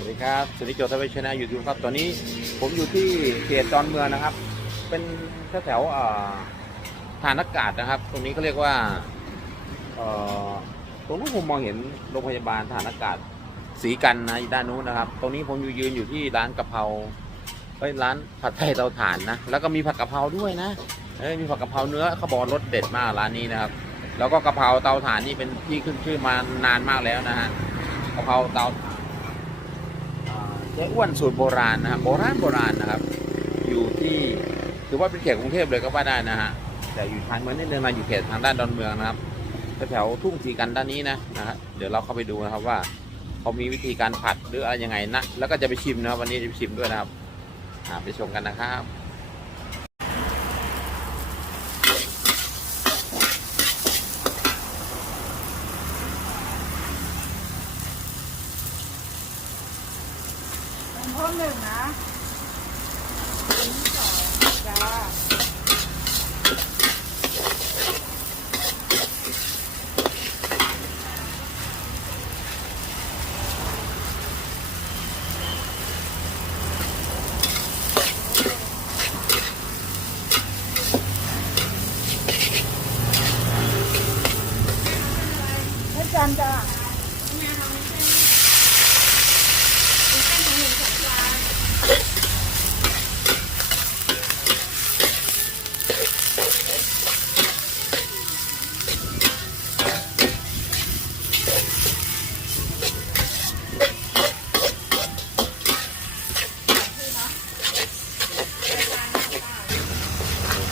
สวัสดีครับสวัสดีโจทวีชนะยูทูครับ ตอนนี้ผมอยู่ที่เขตจอนเมืองนะครับ เป็นแถวฐานอากาศนะครับ ตรงนี้เขาเรียกว่าตรงนู้นผมมองเห็นโรงพยาบาลฐานอากาศสีกันนะด้านนู้นนะครับ ตรงนี้ผมอยู่ยืนอยู่ที่ร้านกะเพราเอ้ยร้านผัดไทยเตาถ่านนะ แล้วก็มีผัดกะเพราด้วยนะเอ้ยมีผัดกะเพราเนื้อเขาบอกรสเด็ดมากร้านนี้นะครับ แล้วก็กะเพราเตาถ่านนี่เป็นที่ขึ้นชื่อมานานมากแล้วนะฮะกะเพราเตาอ่าเจ๊อ้วนสูตรโบราณนะครับโบราณโบราณนะครับ อยู่ที่ถือว่าเป็นเขตกรุงเทพเลยก็ว่าได้นะฮะแต่อยู่ทางเมืองนี่เดินะอยู่เขตทางด้านดอนเมืองนะครับแถวทุ่งสีกันด้านนี้นะนะฮะเดี๋ยวเราเข้าไปดูนะครับว่าเขามีวิธีการผัดหรืออะไรยังไงนะแล้วก็จะไปชิมนะครับวันนี้จะไปชิมด้วยนะครับไปชมกันนะครับ เป็นพ่อหนึ่งนะชิ้นสองจ้า ให้จานจ้า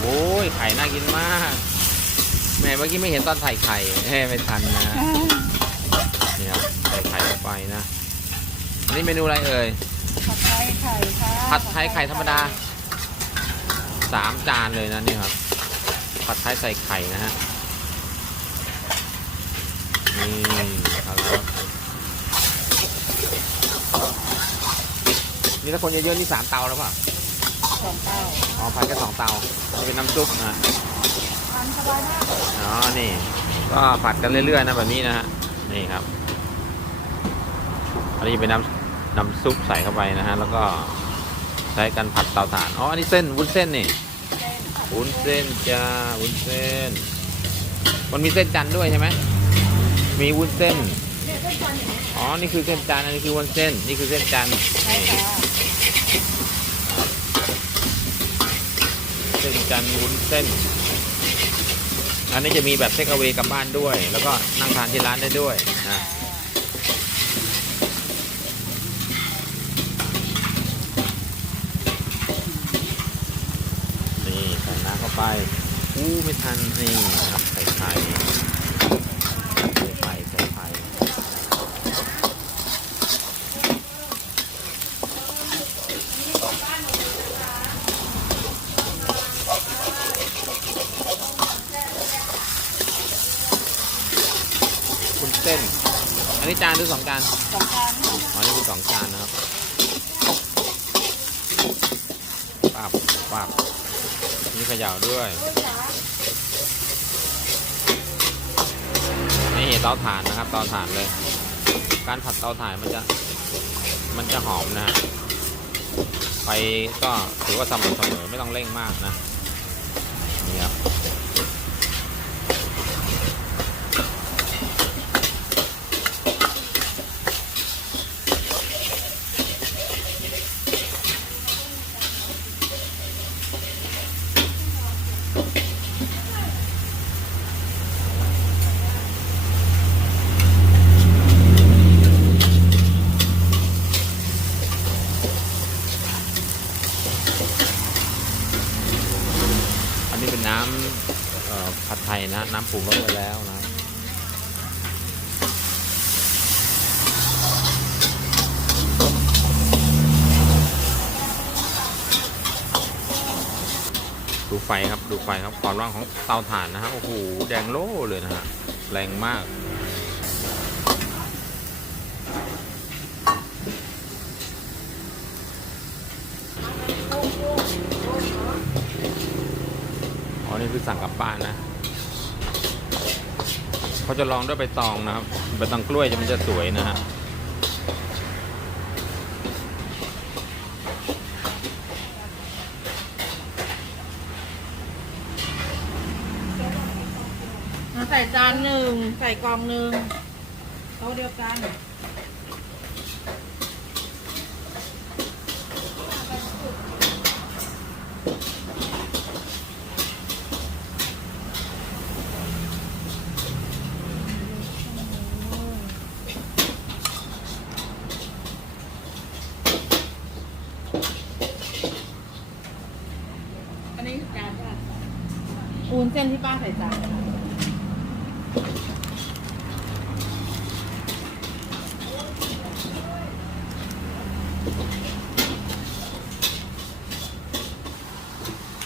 โอ้ยไข่น่ากินมากแหม่เมื่อ กี้ไม่เห็นตอนใส่ไข่เฮ้ยไม่ทันนะนี่ครับใส่ไข่ลงไปนะอันนี้เมนูอะไรเอ่ยผัดไทยไข่ค่ะผัดไทยไข่ธรรมดาสามจานเลยนะนี่ครับ ผัดไทยใส่ไข่นะฮะนี่ครับนี่ถ้าคนเยอะๆนี่สามเตาแล้วเปล่ะสองเต้าอ๋อผัดแค่สองเตานี่เป็นน้ำซุปนะ ทานสบายมากอ๋อนี่ ก็ผัดกันเรื่อยๆนะแบบนี้นะฮะนี่ครับอันนี้เป็นน้ำน้ำซุปใส่เข้าไปนะฮะแล้วก็ใช้กันผัดเตาถ่านอ๋ออันนี้เส้นวุ้นเส้นนี่วุ้นเส้นจ้าวุ้นเส้น มันมีเส้นจันทร์ด้วยใช่ไหมมีวุ้นเส้นเนี่ยเส้นจันทร์อย่างนี้อ๋อ นี่คือเส้นจันทร์อันนี้คือวุ้นเส้น นี่คือเส้นจันทร์ใช่ค่ะเส้นจันทร์วุ้นเส้น อันนี้จะมีแบบเทคเอา a y กลับบ้านด้วย แล้วก็นั่งทานที่ร้านได้ด้วยนะนี่ใส่น้ำเข้าไปอู้ไม่ทันนี่ครับใส่ไข่ใส่ไข่ใส่ไข่คุณเส้น อันนี้ จานหรือสองจานสองจานอ๋อนี่คือสองจานนะครับปับปับนี่เขย่าด้วยด้วยจ้านี่เตาถ่านนะครับเตาถ่านเลย การผัดเตาถ่านมันจะมันจะหอมนะฮะไฟก็ถือว่าสม่ำเสมอไม่ต้องเร่งมากนะ นนี้เป็นน้ำผัดไทยนะ น้ำปรุงรสไปแล้วนะดูไฟครับดูไฟครับความร้อนของเตาถ่านนะฮะโอ้โหแดงโล่เลยนะฮะแรงมาก เขาจะลองด้วยใบตองนะครับใบตองกล้วยจะมันจะสวยนะฮะใส่จานหนึ่งใส่กองหนึ่งโต๊ะเดียวกัน จานค่ะ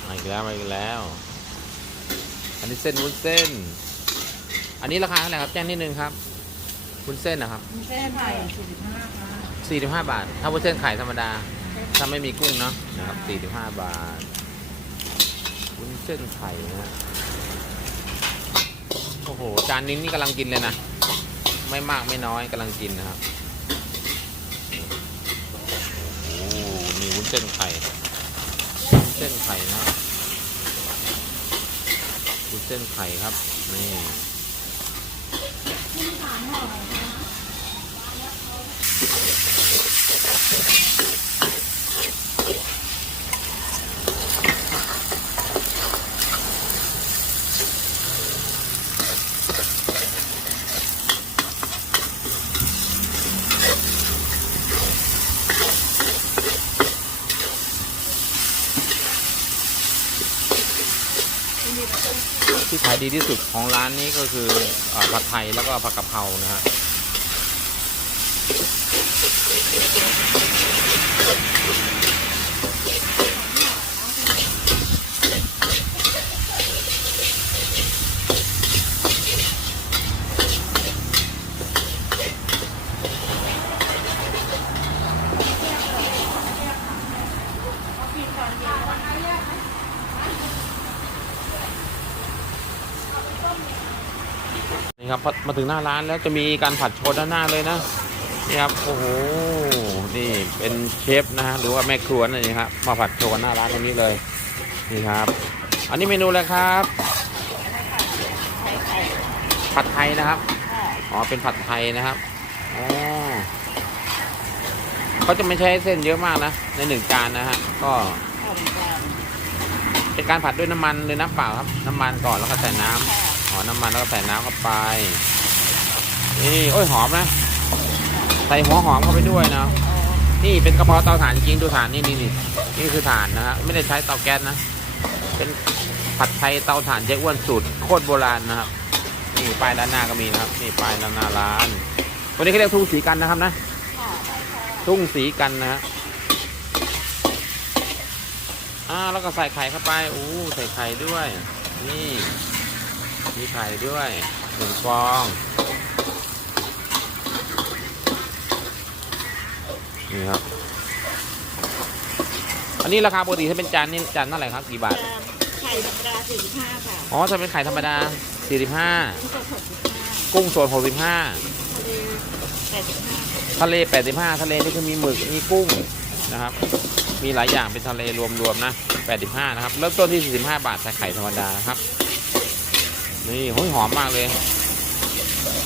มาอีกแล้วมาอีกแล้ว อันนี้เส้นวุ้นเส้น อันนี้ราคาเท่าไหร่ครับแจ้งนิดนึงครับวุ้นเส้นนะครับวุ้นเส้นไข่สี่สิบห้าค่ะ45 บาท ถ้าวุ้นเส้นไข่ธรรมดา ถ้าไม่มีกุ้งเนาะนะครับ45 บาทวุ้นเส้นไข่นะโอ้โห จานนี้นี่กำลังกินเลยนะ ไม่มากไม่น้อยกำลังกินนะครับ โอ้โหมีวุ้นเส้นไข่วุ้นเส้นไข่นะวุ้นเส้นไข่ครับ นี่ ดีที่สุดของร้านนี้ก็คืออผัดไทยแล้วก็ผักกะเพรานะฮะ ครับพอมาถึงหน้าร้านแล้วจะมีการผัดโชว์ด้านหน้าเลยนะนี่ครับโอ้โหนี่เป็นเชฟนะฮะหรือว่าแม่ครัวนั่นเองครับมาผัดโชว์กันหน้าร้านตรงนี้เลยนี่ครับ อันนี้เมนูอะไรครับ ผัดไทยนะครับอ๋อเป็นผัดไทยนะครับอ๋อเขาจะไม่ใช้เส้นเยอะมากนะในหนึ่งจานนะฮะก็เป็นการผัดด้วยน้ำมันหรือน้ำเปล่าครับ น้ำมันก่อนแล้วก็ใส่น้ำ อน้ำมันแล้วก็ใส่น้ำเข้าไปนี่โอ้ยหอมนะ ใส่หัวหอมเข้าไปด้วยนะนี่เป็นกระเพราเตาถ่านจริงดูถ่านนี่นี่นี่นี่คือถ่านนะฮะไม่ได้ใช้เตาแก๊สนะ เป็นผัดไทยเตาถ่านเจ๊อ้วนสูตรโคตรโบราณนะครับนี่ป้ายด้านหน้าก็มีนะครับนี่ป้ายด้านหน้าร้านตัวนี้เขาเรียกทุ่งสีกันนะครับนะทุ่งสีกันนะฮะอ่าแล้วก็ใส่ไข่เข้าไปอู้ใส่ไข่ด้วย นี่ มีไข่ด้วยหนึ่งฟองนี่ครับ อันนี้ราคาปกติถ้าเป็นจานนี่จานเท่าไหร่ครับกี่บาท ไข่ธรรมดาสี่สิบห้าค่ะอ๋อถ้าเป็นไข่ธรรมดา45กุ้งสดหกสิบห้ากุ้งสด65ทะเลแปดสิบห้าทะเลทะเลนี่คือมีหมึกมีกุ้งนะครับ มีหลายอย่างเป็นทะเลรวมๆนะ85นะครับเริ่มต้นที่45บาทแต่ไข่ธรรมดานะครับ นี่โอ้ยหอมมากเลย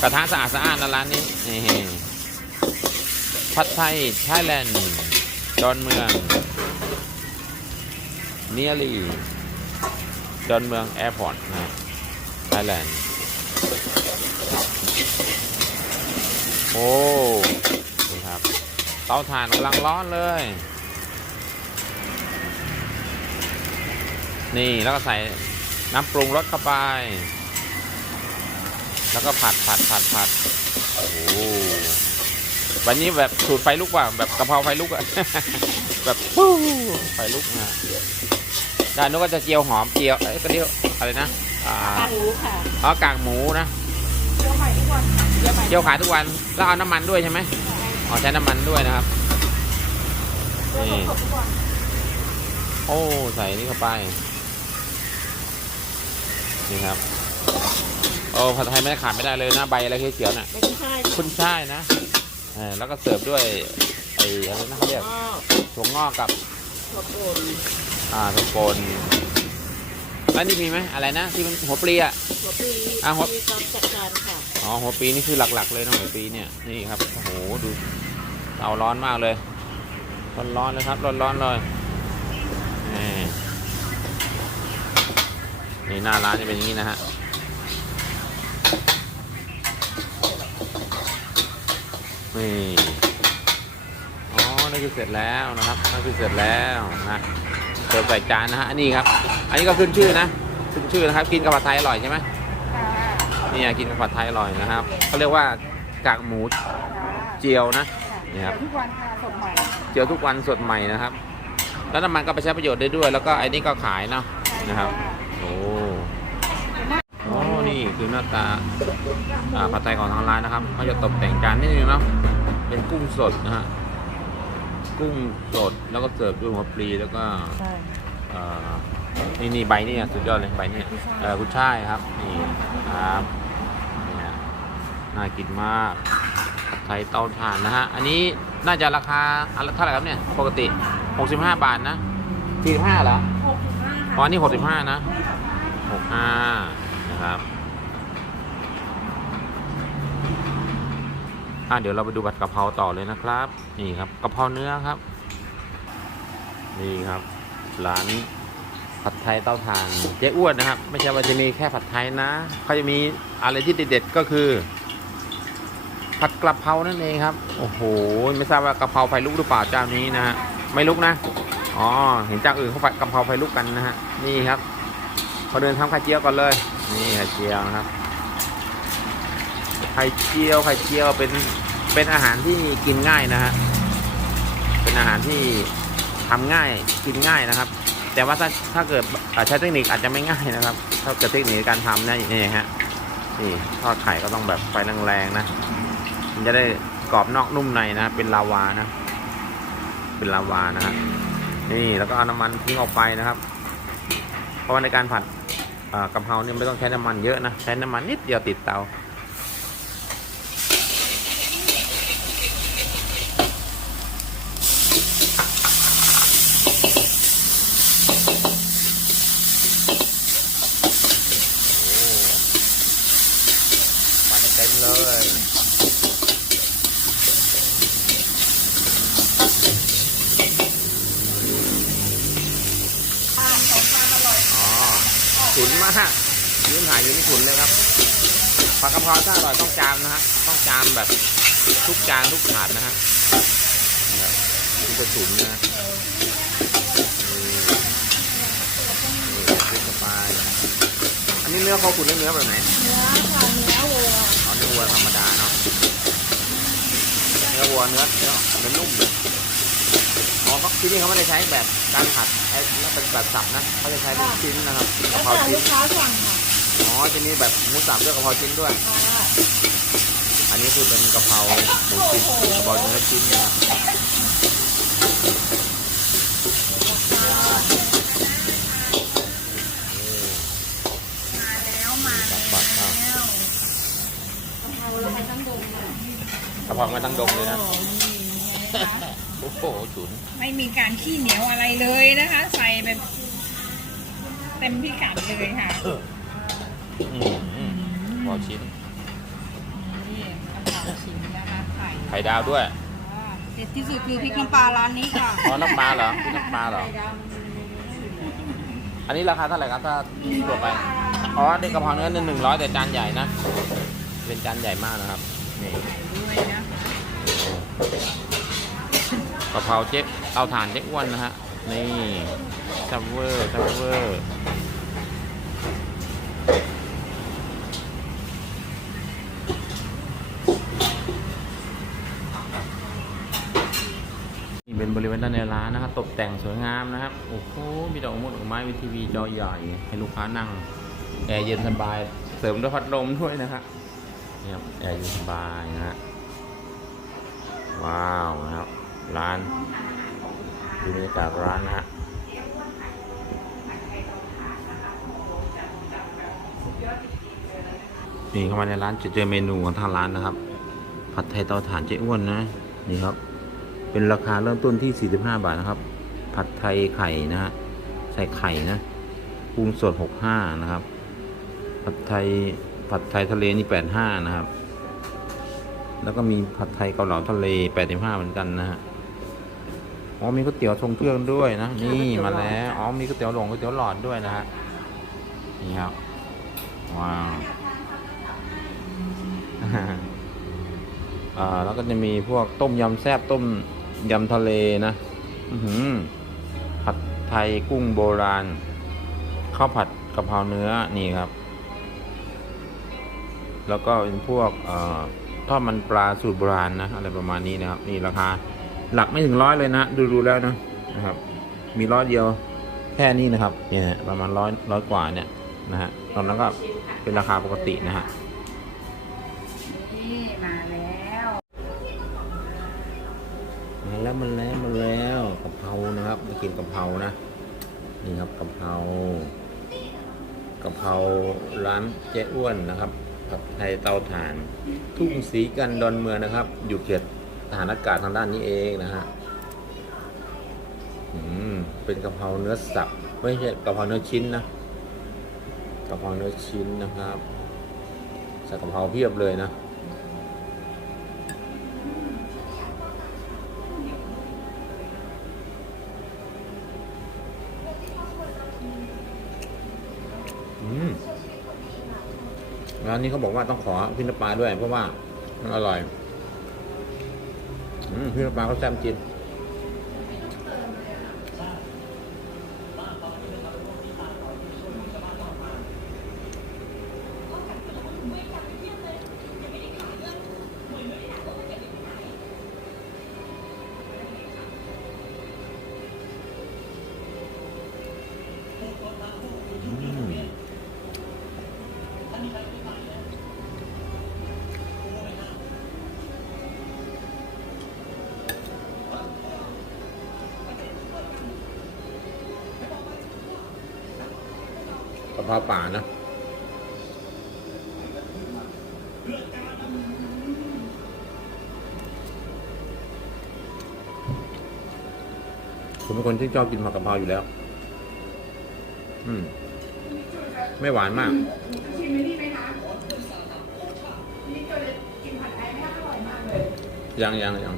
กระทะสะอาดสะอาดนะร้านนี้นี่ผัดไทยไทยแลนด์ดอนเมืองเนียรีดอนเมืองแอร์พอร์ตนะไทยแลนด์โอ้นี่ครับเตาถ่านกำลังร้อนเลย นี่แล้วก็ใส่น้ำปรุงรสเข้าไป แล้วก็ผัดผัดผัดผัดโอ้โหวันนี้แบบสูตรไฟลุกว่ะแบบกะเพราไฟลุกอะแบบปู้ไฟลุกนะด้านนู้นก็จะเจียวหอมเจียวเอ้ยก็เรียกอะไรนะอ่าปลาหูค่ะอ๋อกากหมูนะเจียวไข่ทุกวันค่ะเจียวไข่เจียวขายทุกวันแล้วเอาน้ำมันด้วยใช่ไหมอ๋อใช้น้ำมันด้วยนะครับเจียวสดทุกวันโอ้ใส่นี่เข้าไปนี่ครับ โอ้ผัดไทยไม่ได้ขาดไม่ได้เลยนะใบอะไรเขียวๆน่ะเป็นไข่คุณช่ายนะเออแล้วก็เสิร์ฟด้วยไอ้อะไรนะเขาเรียกก็ถั่วงอกกับถั่วป่นอ่าถั่วปนแล้วนี่มีไหมอะไรนะที่มันหัวปลีอะหัวปีอะหัว มีการจัดการค่ะอ๋อหัวปีนี่คือหลักๆเลยนะหัวปีเนี่ยนี่ครับโอ้โหดูเตาร้อนมากเลยร้อนร้อนๆเลยครับร้อนร้อนๆเลยนี่นี่หน้าร้านจะเป็นอย่างนี้นะฮะ นี่อ๋อนี่คือเสร็จแล้วนะครับนี่คือเสร็จแล้วนะเสิร์ฟใส่จานนะฮะอันนี้ครับ อันนี้ก็ขึ้นชื่อนะขึ้นชื่อนะครับ กินกับผัดไทยอร่อยใช่ไหมค่ะนี่กินกับผัดไทยอร่อยนะครับเขาเรียกว่ากากหมูเจียวนะนี่ครับทุกวันค่ะสดใหม่เจียวทุกวันสดใหม่นะครับ แล้วน้ำมันก็ไปใช้ประโยชน์ได้ด้วย แล้วก็ไอ้นี่ก็ขายเนาะนะครับโอ้โอ้นี่ คือหน้าตาอ่าผัดไทยของทางร้านนะครับเขาจะตกแต่งจานนิดนึงเนาะเป็นกุ้งสดนะฮะกุ้งสดแล้วก็เสิร์ฟด้วยหัวปลีแล้วก็ใช่เอ่อนี่นี่ใบนี่สุดยอดเลยใบนี่เออกุยช่ายครับนี่ครับนี่ฮะน่ากินมากผัดไทยเตาถ่านนะฮะอันนี้น่าจะราคาอันละเท่าไหร่ครับเนี่ยปกติ 65 บาทนะ45เหรอหกสิบห้าอ๋อนี่ 65 นะ 65 นะครับอะ เดี๋ยวเราไปดูผัดกะเพราต่อเลยนะครับ นี่ครับกะเพราเนื้อครับ นี่ครับร้านผัดไทยเต้าถ่านเจ๊อ้วนนะครับ ไม่ใช่ว่าจะมีแค่ผัดไทยนะเขาจะมีอะไรที่เด็ดๆก็คือ ผัดกระเพรานั่นเองครับ โอ้โห ไม่ทราบว่ากะเพราไฟลุกหรือเปล่าเจ้านี้นะฮะไม่ลุกนะอ๋อเห็นเจ้าอื่นเขาผัดกะเพราไฟลุกกันนะฮะนี่ครับพอเดินทำไข่เจียวก่อนเลย นี่ไข่เจียวนะครับไข่เจียวไข่เจียวเป็น เป็นอาหารที่กินง่ายนะฮะ เป็นอาหารที่ทำง่ายกินง่ายนะครับ แต่ว่าถ้าถ้าเกิดใช้เทคนิคอาจจะไม่ง่ายนะครับ ถ้าเกิดเทคนิคในการทำนะนี่ฮะนี่ทอดไข่ก็ต้องแบบไฟแรงๆนะ มันจะได้กรอบนอกนุ่มในนะ เป็นลาวานะ เป็นลาวานะฮะนี่แล้วก็เอาน้ำมันทิ้งออกไปนะครับ เพราะว่าในการผัดกะเพราเนี่ยไม่ต้องใช้น้ำมันเยอะนะ ใช้น้ำมันนิดเดียวติดเตา ปันเต็มเลย ทานของทานอร่อย อ๋อฉุนมากยืนหายอยู่ นี่ฉุนเลยครับผัดกะเพราถ้าอร่อยต้องจามนะฮะต้องจามแบบทุกจานทุกถาดนะฮะนะครับมันจะฉุนนะนี่นี่คลิกเข้าไปอันนี้เนื้อเขาขุนเนื้อแบบไหนเนื้อค่ะเนื้อวัวอ๋อเนื้อวัวธรรมดาเนาะเนื้อวัวเนื้อเนื้อเนื้อนุ่มเลยอ๋อเขาที่นี่เขาไม่ได้ใช้แบบการผัดไอ้แล้วเป็นแบบสับนะเขาจะใช้เป็นชิ้นนะครับแล้กะวเพราแต่ชิ้ลูนกค้าสั่งค่ะ อ๋อจะมีแบบหมูสับด้วยกะเพราชิ้นด้วยค่ะอันนี้คือเป็นกะเพราหมูชิ้นกะเพราเนื้อชิ้นนะครับนี่มาแล้วมาตักปักอ้าวแล้วกะเพราแล้วมันต้องดมอะกะเพราไม่ตั้งดงเลยนะโอ้นี่นะคะโอ้โหฉุนไม่มีการขี้เหนียวอะไรเลยนะคะ ใส่แบบเต็มพิกัดเลยค่ะ อืมอืมกะเพราชิ้น นี่กระเพราชิ้นนะคะไข่ไข่ดาวด้วยอ่าเด็ดที่สุดคือพริกน้ำปลาร้านนี้ค่ะอ๋อน้ำปลาเหรอพี่น้ำปลาเหรอ อันนี้ราคาเท่าไหร่ครับถ้าตัวไป อ๋อเด็กกะเพราเนื้อหนึ่งร้อยแต่จานใหญ่นะ เป็นจานใหญ่มากนะครับ นี่ด้วยนะกะเพราเจ๊เตาถ่านเจ๊อ้วนนะฮะ นี่ซับเวอร์ซับเวอร์ นี่เป็นบริเวณด้านในร้านนะครับ ตกแต่งสวยงามนะครับ โอ้โห มีดอกมุดดอกไม้ มีทีวีจอใหญ่ ให้ลูกค้านั่ง แอร์เย็นสบาย เสริมด้วยพัดลมด้วยนะครับนี่ครับแอร์เย็นสบายนะฮะ ว้าวนะครับ ร้านดูบรรยากาศร้านนะฮะนี่เข้ามาในร้านจะเจอเมนูของทางร้านนะครับ ผัดไทยเตาถ่านเจ๊อ้วนนะ นี่ครับ เป็นราคาเริ่มต้นที่ 45 บาทนะครับ ผัดไทยไข่นะฮะใส่ไข่นะกุ้งสดหกห้านะครับ ผัดไทยผัดไทยทะเลนี่แปดห้านะครับ แล้วก็มีผัดไทยเกาเหลาทะเลแปดสิบห้าเหมือนกันนะฮะอ๋อมีก๋วยเตี๋ยวทรงเครื่องด้วยนะ นี่มาแล้วอ๋อมีก๋วยเตี๋ยวหลงก๋วยเตี๋ยวหลอดด้วยนะฮะนี่ครับว้าวอ่าแล้วก็จะมีพวกต้มยำแซ่บต้ม ยำทะเลนะผัดไทยกุ้งโบราณข้าวผัดกะเพราเนื้อนี่ครับ แล้วก็เป็นพวกอทอดมันปลาสูตรโบราณนะอะไรประมาณนี้นะครับ นี่ราคา หลักไม่ถึงร้อยเลยนะ ดูดูๆแล้วนะนะครับ มีร้อยเดียวแค่นี้นะครับเนี่ยฮะประมาณร้อยร้อยกว่าเนี่ยนะฮะตอนนั้นก็เป็นราคาปกตินะฮะ มาแล้วมาแล้วมาแล้วกะเพรานะครับมากินกะเพรานะนี่ครับกะเพรากะเพราร้านเจ๊อ้วนนะครับผัดไทยเตาถ่าน ทุ่งสีกันดอนเมืองนะครับ อยู่เขตทหารอากาศทางด้านนี้เองนะฮะอืมเป็นกะเพราเนื้อสับไม่ใช่กะเพราเนื้อชิ้นนะกะเพราเนื้อชิ้นนะครับใส่กะเพราเพียบเลยนะ ร้านนี้เขาบอกว่าต้องขอพริกน้ำปลาด้วย เพราะว่ามันอร่อยอพริกน้ำปลาเขาแซ่บจริง ผมเป็นคนที่ชอบกินผักกะเพราอยู่แล้ว อืม ไม่หวานมาก ชิมไหมนี่ไหมคะนี่ก็เลยกินผัดไทยไม่อร่อยมากเลยยังยังยัง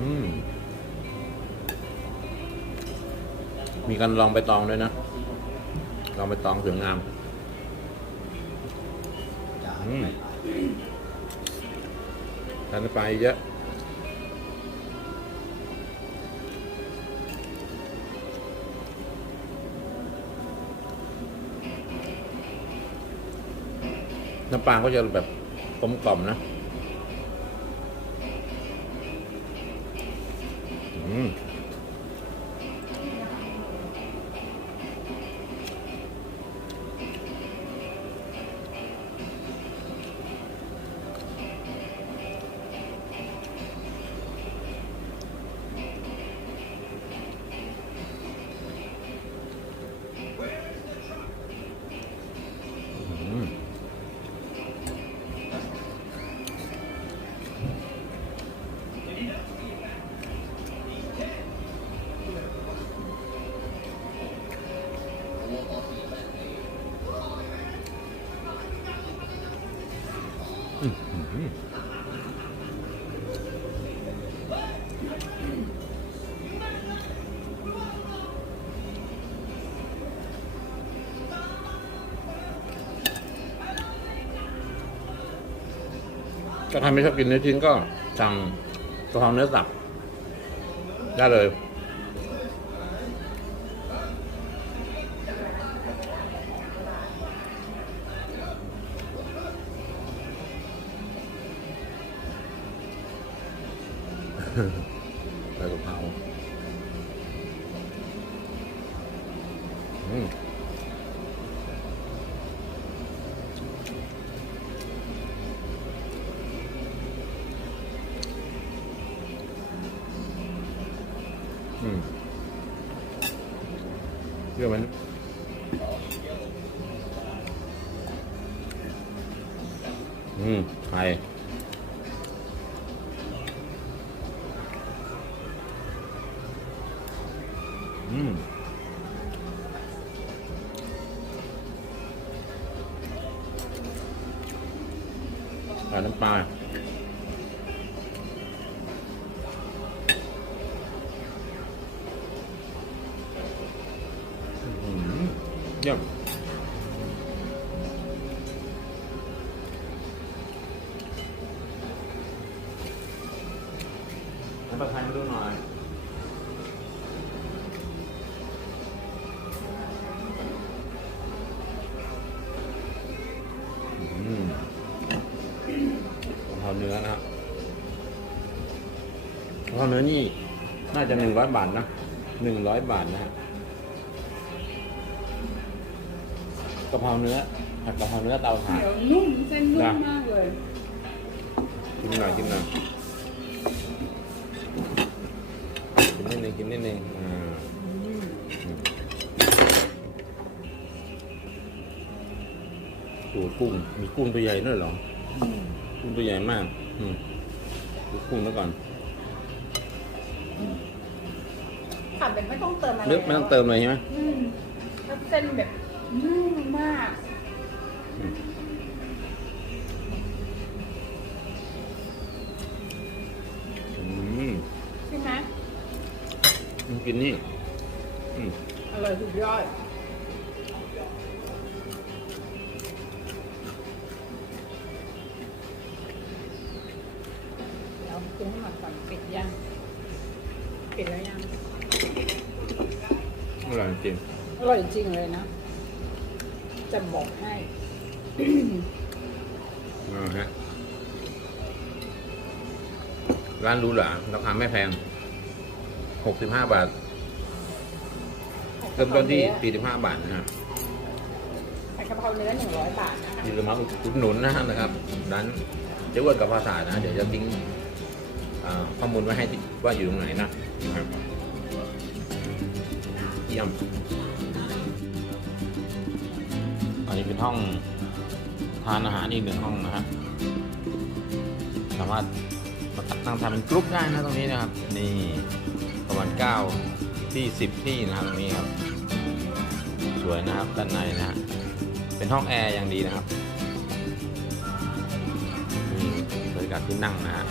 อืมมีการลองไปตองด้วยนะล องไปตองสวยงามอืมทานไปเยอะน้ำปลาก็จะแบบกลมกล่อมนะ อืม ถ้าใครไม่ชอบกินเนื้อชิ้นก็สั่งกะเพราเนื้อสับได้เลย ไปกะเพรา ใส่น้ำปลา งร้อยบาทนะหนึ่งร้อยบาทนะฮะกะเพราเนื้อผัดกะเพราเนื้อเตาถ่านเหนียวนุ่มเส้นนุ่จ้ะมมากเลยกินหน่อยกินหน่อยกินนิดนึงกินนิดนึงอ่าอืมตัวกุ้งมีกุ้งตัวใหญ่ด้วยเหรออืมกุ้งตัวใหญ่มาก อืมดูกุ้งแล้วก่อน ผัดแบบไม่ต้องเติมอะไรเลือกไม่ต้องเติมเลยใช่ไหมอืมแล้วเส้นแบบนุ่มมากอืมใช่ไหมอืมกินนี่อืมอร่อยสุดยอดเดี๋ยวปรุงให้หมดก่อนปิดยังปิดแล้วยังอ ร่อยจริงอร่อยจริงเลยนะ จะบอกให้ อ่าฮะร้านหรูหราราคาไม่แพงหกสิบห้าบาท เริ่มต้นที่สี่สิบห้าบาทนะฮะผัดกะเพราเนื้อหนึ่งร้อยบาทนะคะอย่าลืมมาอุดหนุนนะครับร้านเจ๊อ้วนกับภาษาทนะ เดี๋ยวจะทิ้งอ่าข้อมูลไว้ให้ที่ว่าอยู่ตรงไหนนะนะครับเยี่ยม อันนี้เป็นห้องทานอาหารอีกหนึ่งห้องนะฮะสามารถมาตั้งทำเป็นกรุ๊ปได้นะตรงนี้นะครับ นี่ประมาณ9ที่ 10 ที่นะครับตรงนี้ครับ สวยนะครับด้านในนะฮะเป็นห้องแอร์อย่างดีนะครับนี่บรรยากาศที่นั่งนะฮะ